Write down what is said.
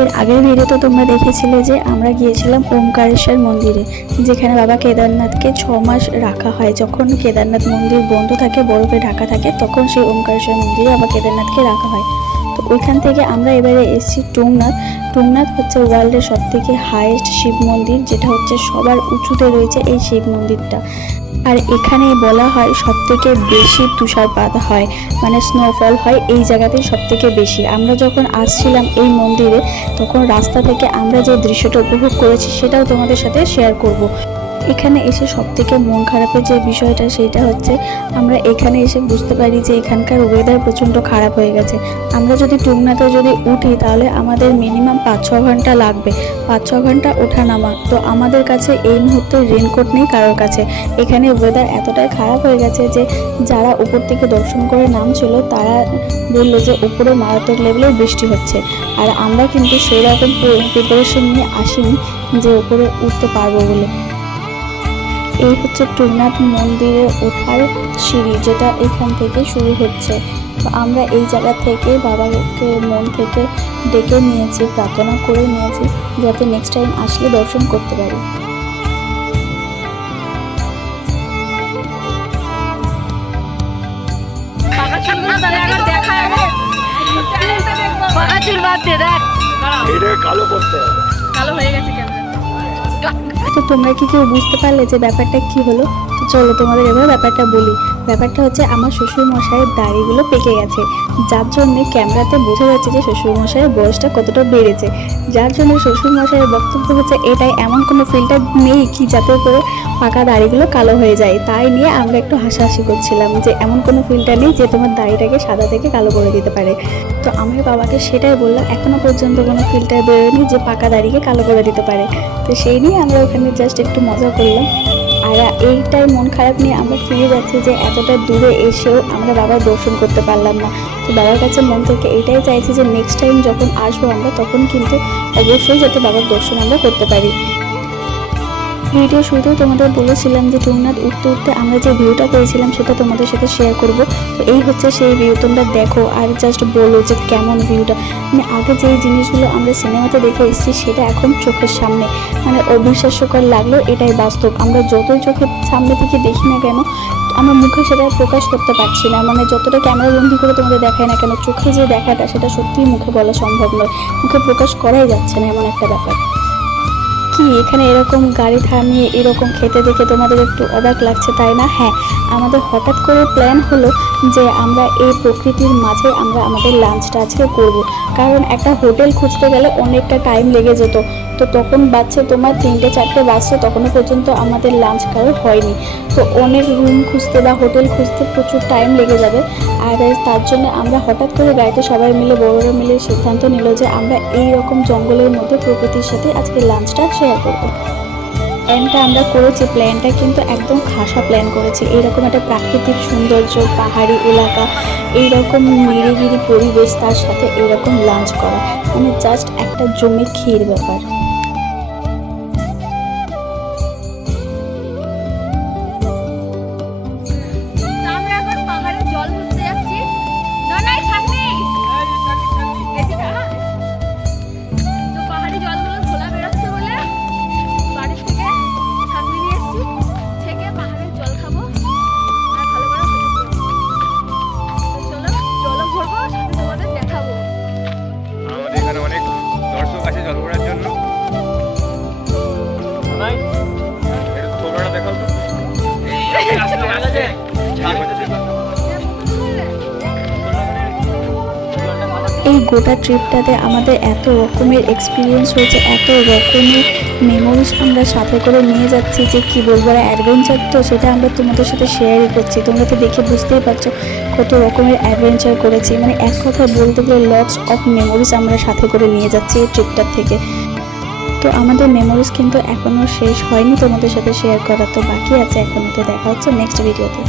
এর আগের ভিডিওতে তোমরা দেখেছিলে যে আমরা গিয়েছিলাম ওমকারেশ্বর মন্দিরে, যেখানে বাবা কেদারনাথকে 6 মাস রাখা হয়। যখন কেদারনাথ মন্দির বন্ধ থাকে, বরফে ঢাকা থাকে, তখন সেই ওমকারেশ্বর মন্দিরে বাবা কেদারনাথকে রাখা হয়। তো ওইখান থেকে আমরা এবারে এসেছি টুংনাথ। টুংনাথ হচ্ছে ওয়ার্ল্ডের সবথেকে হাইয়েস্ট শিব মন্দির, যেটা হচ্ছে সবার উঁচুতে রয়েছে এই শিব মন্দিরটা। আর এখানে বলা হয় সবথেকে বেশি তুষারপাত হয়, মানে স্নোফল হয় এই জায়গাতেই সবথেকে বেশি। আমরা যখন আসছিলাম এই মন্দিরে, তখন রাস্তা থেকে আমরা যে দৃশ্যটা উপভোগ করেছি সেটাও তোমাদের সাথে শেয়ার করব। এখানে এসে সবথেকে মন খারাপের যে বিষয়টা, সেটা হচ্ছে আমরা এখানে এসে বুঝতে পারি যে এখানকার ওয়েদার প্রচণ্ড খারাপ হয়ে গেছে। আমরা যদি টুংনাথে যদি উঠি তাহলে আমাদের মিনিমাম 5-6 ঘন্টা লাগবে, 5-6 ঘন্টা ওঠা নামা। তো আমাদের কাছে এই মুহূর্তে রেনকোট নেই কারোর কাছে। এখানে ওয়েদার এতটাই খারাপ হয়ে গেছে যে যারা উপর থেকে দর্শন করে নামছিল তারা বললো যে উপরে মারাত্মক লেভেলের বৃষ্টি হচ্ছে। আর আমরা কিন্তু সেই রকম প্রিপারেশন নিয়ে আসিনি যে উপরে উঠতে পারবো বলে। এই হচ্ছে টুংনাথ মন্দিরে ওঠার সিঁড়ি, যেটা এখান থেকে শুরু হচ্ছে। তো আমরা এই জায়গা থেকে বাবাকে মন থেকে ডেকে নিয়েছি, প্রার্থনা করে নিয়েছি যাতে নেক্সট টাইম আসলে দর্শন করতে পারি। তো তোমরা কি কেউ বুঝতে পারলে যে ব্যাপারটা কি হলো? তো চলো তোমাদের এবার ব্যাপারটা বলি। ব্যাপারটা হচ্ছে আমার শ্বশুরমশাইয়ের দাড়িগুলো পেকে গেছে, যার জন্যে ক্যামেরাতে বোঝা যাচ্ছে যে শ্বশুরমশাইয়ের বয়সটা কতটা বেড়েছে। যার জন্য শ্বশুরমশাইয়ের বক্তব্য হচ্ছে এটাই এমন কোনো ফিল্টার নেই কি যাতে করে পাকা দাড়িগুলো কালো হয়ে যায়। তাই নিয়ে আমরা একটু হাসাহাসি করছিলাম যে এমন কোনো ফিল্টার নেই যে তোমার দাড়িটাকে সাদা থেকে কালো করে দিতে পারে। তো আমি বাবাকে সেটাই বললাম, এখনও পর্যন্ত কোনো ফিল্টার বেরোয়নি যে পাকা দাড়িকে কালো করে দিতে পারে। তো সেই নিয়ে আমরা ওখানে জাস্ট একটু মজা করলাম। আর এইটাই মন খারাপ নিয়ে আমরা ফিরে যাচ্ছি যে এতটা দূরে এসেও আমরা বাবার দর্শন করতে পারলাম না। তো বাবার কাছে মন থেকে এটাই চাইছি যে নেক্সট টাইম যখন আসবো আমরা, তখন কিন্তু অবশ্যই যাতে বাবার দর্শন আমরা করতে পারি। ভিডিও শুরুতেও তোমাদের বলেছিলাম যে টুংনাথ উঠতে উঠতে আমরা যে ভিউটা পেয়েছিলাম সেটা তোমাদের সাথে শেয়ার করব। তো এই হচ্ছে সেই ভিউ, তোমরা দেখো আর জাস্ট বলো যে কেমন ভিউটা। মানে আগে যেই জিনিসগুলো আমরা সিনেমাতে দেখে এসেছি সেটা এখন চোখের সামনে, মানে অবিশ্বাস্যকর লাগলেও এটাই বাস্তব। আমরা যতই চোখের সামনে থেকে দেখি না কেন, আমার মুখে সেটা প্রকাশ করতে পারছি না। মানে যতটা ক্যামেরা বন্দি করে তোমাদের দেখায় না কেন, চোখে যে দেখাটা সেটা সত্যিই মুখে বলা সম্ভব নয়, মুখে প্রকাশ করাই যাচ্ছে না, এমন একটা ব্যাপার। কি এখানে এরকম গাড়ি থামিয়ে এরকম খেতে দেখে তোমাদের একটু অবাক লাগছে তাই না? হ্যাঁ, আমাদের হঠাৎ করে প্ল্যান হলো যে আমরা এই প্রকৃতির মাঝে আমরা আমাদের লাঞ্চটা আজকে করব। কারণ একটা হোটেল খুঁজতে গেলে অনেকটা টাইম লেগে যেত। তো তখন বাজছে তোমার 3-4 বাজছে, তখনও পর্যন্ত আমাদের লাঞ্চ কারোর হয়নি। তো অনেক রুম খুঁজতে বা হোটেল খুঁজতে প্রচুর টাইম লেগে যাবে। আর তার জন্য আমরা হঠাৎ করে গাড়িতে সবাই মিলে বড়রা মিলে সিদ্ধান্ত নিল যে আমরা এই রকম জঙ্গলের মধ্যে প্রকৃতির সাথে আজকে লাঞ্চটা শেয়ার করব। প্ল্যানটা আমরা করেছি, প্ল্যানটা কিন্তু একদম খাসা প্ল্যান করেছি। এইরকম একটা প্রাকৃতিক সৌন্দর্য, পাহাড়ি এলাকা, এইরকম নিরিবিলি পরিবেশ, তার সাথে এইরকম লাঞ্চ করা, মানে জাস্ট একটা জমে ক্ষীর ব্যাপার। এই গোটা ট্রিপটাতে আমাদের এত রকমের এক্সপিরিয়েন্স হয়েছে, এত রকমের মেমোরিজ আমরা সাথে করে নিয়ে যাচ্ছি যে কি বলবো। আর অ্যাডভেঞ্চার তো সেটা আমরা তোমাদের সাথে শেয়ারই করছি। তোমরা তো দেখে বুঝতেই পারছো কত রকমের অ্যাডভেঞ্চার করেছি। মানে এক কথায় বলতে গেলে লটস অফ মেমোরিজ আমরা সাথে করে নিয়ে যাচ্ছি এই ট্রিপটার থেকে। তো আমাদের মেমোরিজ কিন্তু এখনও শেষ হয়নি তোমাদের সাথে শেয়ার করা, তো বাকি আছে এখনও। তো দেখা হচ্ছে নেক্সট ভিডিওতে।